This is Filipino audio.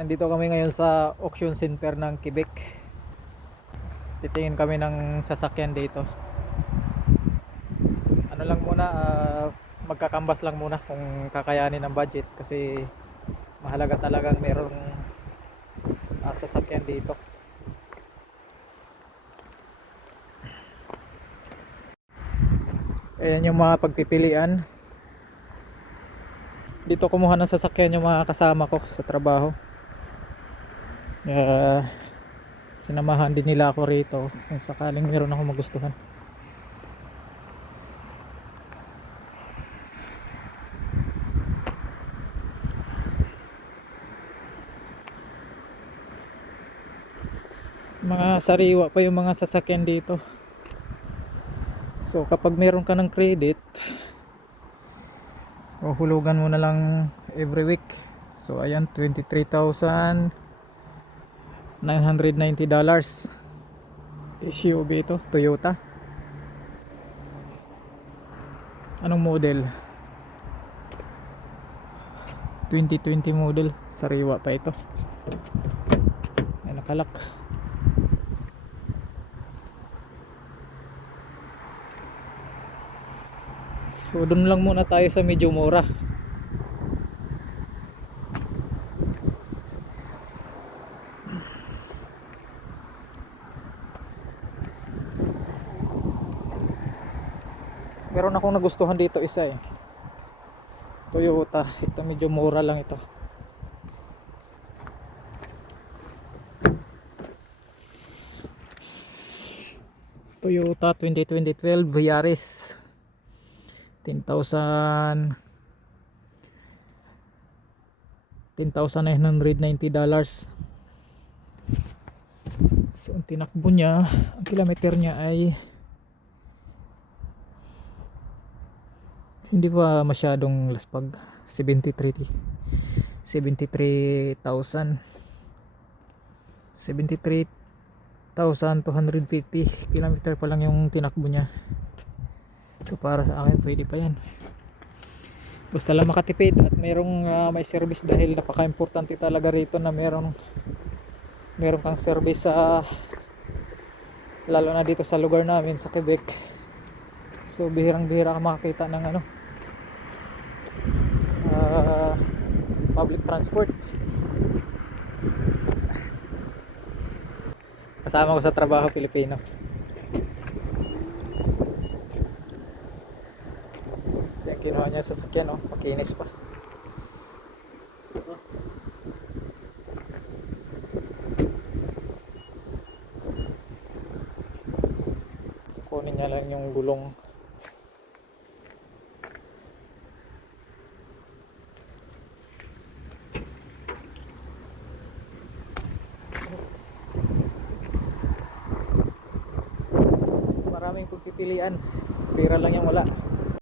Andito kami ngayon sa auction center ng Quebec. Titingin kami ng sasakyan dito. Ano lang muna, magkakambas lang muna kung kakayanin ng budget kasi mahalaga talagang merong sasakyan dito. Ayan yung mga pagpipilian. Dito kumuha ng sasakyan yung mga kasama ko sa trabaho. Sinamahan din nila ako rito kung sakaling meron ako magustuhan. Mga sariwa pa yung mga sasakyan dito. So kapag meron ka ng credit, hulugan mo na lang every week. So ayan, $23,990. SUV ito, Toyota. Anong model? 2020 model. Sariwa pa ito. Ay, nakalak. So doon lang muna tayo sa medyo mura. Meron akong nagustuhan dito isa Toyota. Ito medyo mura lang ito. Toyota 2012 Yaris. $10,990. So ang tinakbo niya, ang kilometer niya ay hindi pa masyadong laspag. 73,250 kilometer pa lang yung tinakbo niya. So para sa akin pwede pa yan, basta lang makatipid at merong may service, dahil napaka-importante talaga rito na meron kang service lalo na dito sa lugar namin sa Quebec. So bihirang-bihira ka makakita ng public transport. Kasama ko sa trabaho Pilipino. Yan, kinuha niya sa sasakyan, makinis pa. Kunin niya lang yung gulong. Maraming pagpipilian, pera lang yung wala.